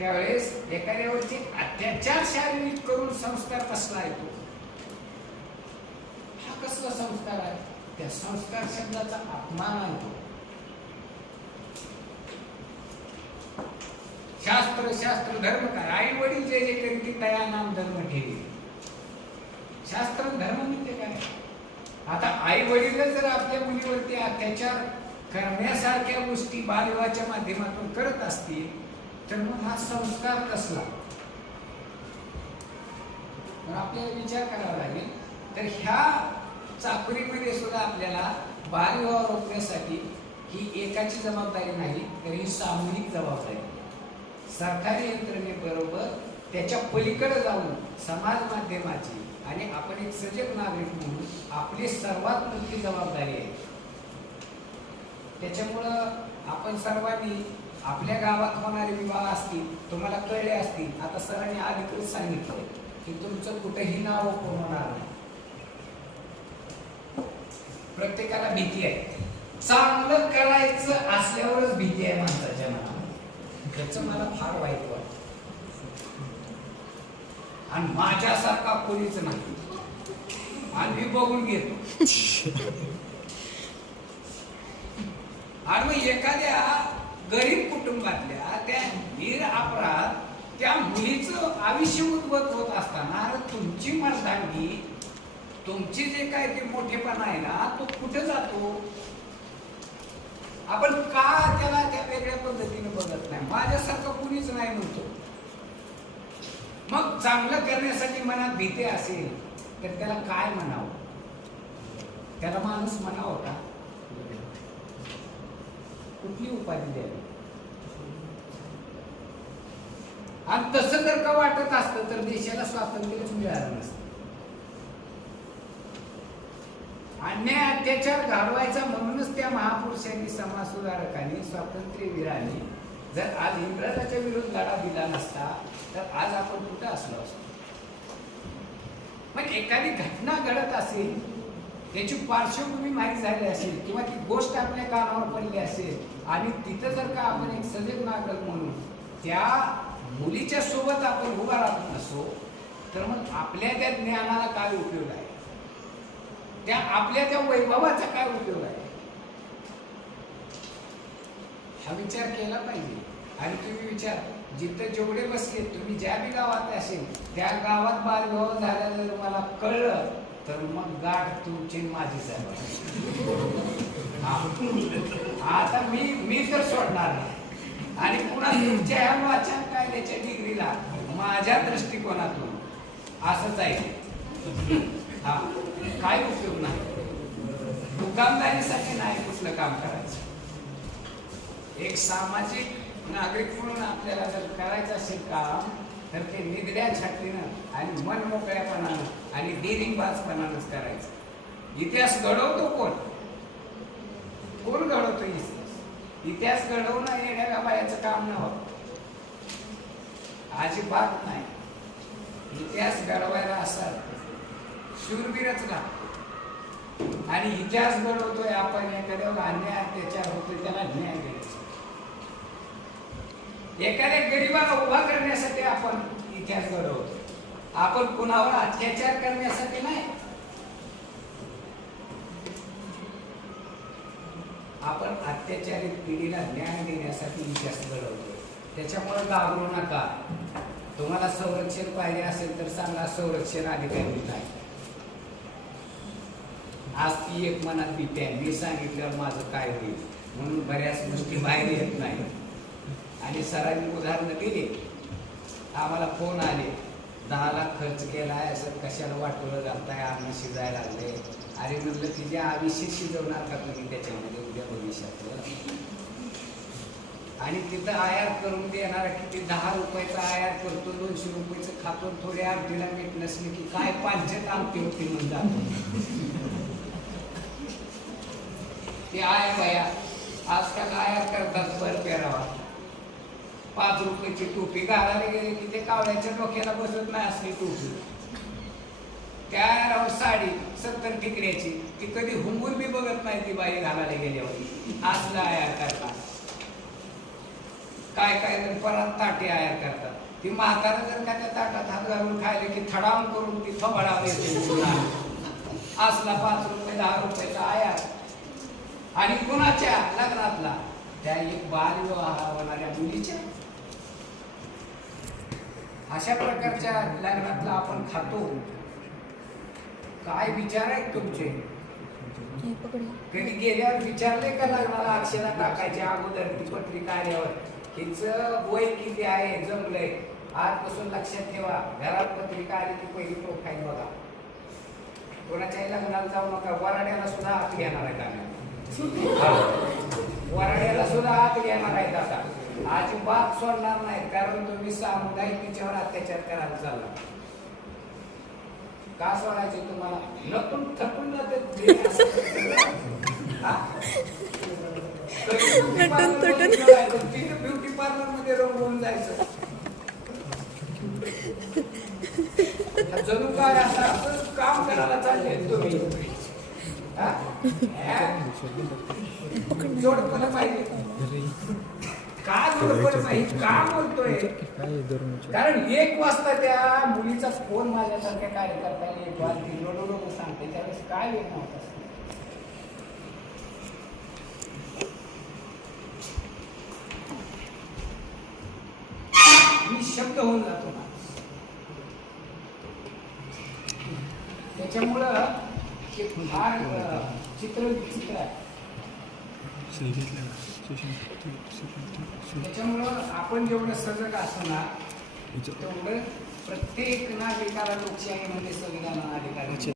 त्यावेळेस एखाद्यावरती अत्याचार शारीरिक करून संस्कार कसला येतो? हा कसला संस्कार आहे? त्या संस्कार शब्दाचा अपमान आहे तो. शास्त्र शास्त्र धर्म काय? आई वडील जे जे करीत तया नाम धर्म ठेवी. शास्त्र धर्म म्हणजे काय? आता आई वडील जर आपल्या मुलीवरती अत्याचार करण्यासारख्या गोष्टी बालविवाहाच्या माध्यमातून करत असतील तर मग हा संस्कार कसला? आपल्याला विचार करावा लागेल. तर ह्या चाकुरीमध्ये सुद्धा आपल्याला बालविवाह रोखण्यासाठी ही एकाची जबाबदारी नाही तर ही सामूहिक जबाबदारी. सरकारी यंत्रणेबरोबर त्याच्या पलीकडे जाऊन समाज माध्यमाची आणि आपण एक सजग नागरिक म्हणून आपली सर्वात मोठी जबाबदारी आहे. त्याच्यामुळं आपण सर्वांनी आपल्या गावात होणारे विवाह असतील तुम्हाला कळले असतील. आता सरांनी अधिकृत सांगितलं की तुमचं कुठेही नाव होणार नाही. प्रत्येकाला भीती आहे. चांगलं करायचं असल्यावरच भीती आहे माणसाच्या मनात. त्याचं मला फार वाईट वाटतं. आणि माझ्यासारखा कोणीच नाही आणि मी बघून घेतो. आणि मग एखाद्या गरीब कुटुंबातल्या त्या वीर अपराध त्या मुलीचं आयुष्य उद्भवत होत असताना तुमची मर्दानी तुमची जे काय ते मोठेपणा आहे ना तो कुठे जातो? आपण का त्याला त्या वेगळ्या पद्धतीने बघत नाही? माझ्यासारखं कुणीच नाही म्हणतो. मग चांगलं करण्यासाठी मनात भीती असेल तर त्याला काय म्हणावं? त्याला माणूस म्हणावं का? कुठली उपाधी द्यावी? आणि तसं जर का वाटत असतं तर देशाला स्वातंत्र्यच मिळालं नसतं. अन्याय अत्याचार घालवायचा म्हणूनच त्या महापुरुषांनी समाज सुधारकांनी स्वातंत्र्यवीरांनी जर आज इंग्रजाच्या विरुद्ध लढा दिला नसता तर आज आपण कुठं असलो असतो? पण एखादी घटना घडत असेल त्याची पार्श्वभूमी माहीत झाली असेल किंवा ती गोष्ट आपल्या कानावर पडली असेल आणि तिथं जर का आपण एक सजग नागरिक म्हणून त्या मुलीच्या सोबत आपण उभा राहत नसो तर मग आपल्या त्या ज्ञानाला काय उपयोग आहे? त्या आपल्या त्या वैभवाचा काय उपयोग आहे? हा विचार केला पाहिजे. आणि तुम्ही विचार जिथं जेवढे बसले तुम्ही ज्या बी गावात असेल त्या गावात बालविवाह झाल्याचं जर मला कळलं तर मग गाठ तुमची माझीच आहे. आता मी तर सोडणार नाही. आणि पुन्हा तुमच्या ह्या वाचन कायद्याच्या डिग्रीला माझ्या दृष्टिकोनातून असंच आहे. हा काय उपयोग नाही. दुकानदारीसाठी नाही कुठलं काम करायचं. एक सामाजिक नागरिक म्हणून आपल्याला जर करायचं असेल काम तर ते निधड्या छाटलीनं आणि मन मोकळ्यापणानं आणि डेरिंगबाजपणानंच करायचं. इतिहास घडवतो कोण? कोण घडवतो इतिहास? इतिहास घडवणं येण्या बायाचं काम नव्हतं. अजिबात नाही. इतिहास घडवायला असा शूरवीरच लागतो. आणि इतिहास घडवतोय आपण एखाद्यावर अन्याय अत्याचार होतोय त्याला न्याय द्यायचा. एखाद्या गरीबाला उभा करण्यासाठी आपण इतिहास घडवतो. आपण कुणावर अत्याचार करण्यासाठी नाही. आपण अत्याचारित पिढीला न्याय देण्यासाठी इतिहास घडवतो. त्याच्यामुळे घाबरू नका. तुम्हाला संरक्षण पाहिजे असेल तर सांगा संरक्षण अधिकारी नाही. आज ती एक मनात भीती आहे. मी सांगितल्यावर माझं काय होईल म्हणून बऱ्याच गोष्टी बाहेर येत नाही. आणि सरांनी उदाहरणं दिली. आम्हाला फोन आले 10 लाख खर्च केलाय असं कशाला वाटवलं घालताय अन्न शिजायला लागले. अरे म्हणलं की जे आयुष्य शिजवणार का तुम्ही त्याच्यामध्ये उद्या भविष्यात? आणि तिथं आयात करून देणार किती 10 रुपयाचा आयात करतो 200 रुपयाचं खातो. थोडी आमटीला मीठ नसली की काय पांचट आमटी होती म्हणून जातो. ते आया बाया आजकाल आयात करतात. भर पेरावा 5 रुपयाची टोपी घालायला गेले की ते कावळ्याच्या डोक्याला बसत नाही असली टोपी. त्या साडी 70 ठिकऱ्याची ती कधी हुंगून बी बघत नाही ती बाई घालायला गेल्यावर. असला आयात करतात. काय काय जण परत ताटे आयार करतात. ती म्हातारा जर का त्या ताटात हात घालून खायले की थडाम करून ती थोबाडावर येते. असला 5 रुपये 10 रुपयाचा आयार. आणि कुणाच्या लग्नातला त्या एक बालविवाह होणाऱ्या मुलीच्या. अशा प्रकारच्या लग्नातला आपण खातो. काय विचार आहेत तुमचे? कधी गेल्यावर विचारले का लग्नाला अक्षरा टाकायच्या अगोदर ती पत्रिका आल्यावर हिचं वय किती आहे जमलंय? आजपासून लक्षात ठेवा, घरात पत्रिका आली की पहिली प्रोफाईल बघा. कोणाच्याही लग्नाला जाऊ नका. वराड्याला सुद्धा आत घेणार आहेत आम्ही. वराड्याला सुद्धा आत घेणार आहेत आता. अजिबात सोडणार नाही, कारण तुम्ही सामुदायिक तिच्यावर अत्याचार करायला चालला. का सोडायचे तुम्हाला? नकून थकून जाते. ब्युटी पार्लर मध्ये रंगवून जायचं. जणू काय असं काम करायला चालले तुम्ही. जोडपणं पाहिजे का? जोडपणं पाहिजे का बोलतोय? कारण 1 वाजता त्या मुलीचा फोन माझ्यासारख्या कार्यकर्त्याला येतो आणि ती लोक सांगते. त्यावेळेस काय येत नव्हतं. मी शब्द होऊन जातो ना. त्याच्यामुळं फार चित्र विचित्र आहे. त्याच्यामुळं आपण जेवढं सजग असतो ना तेवढं प्रत्येक नागरिकाला लोकशाही म्हणजे संविधान अधिकार.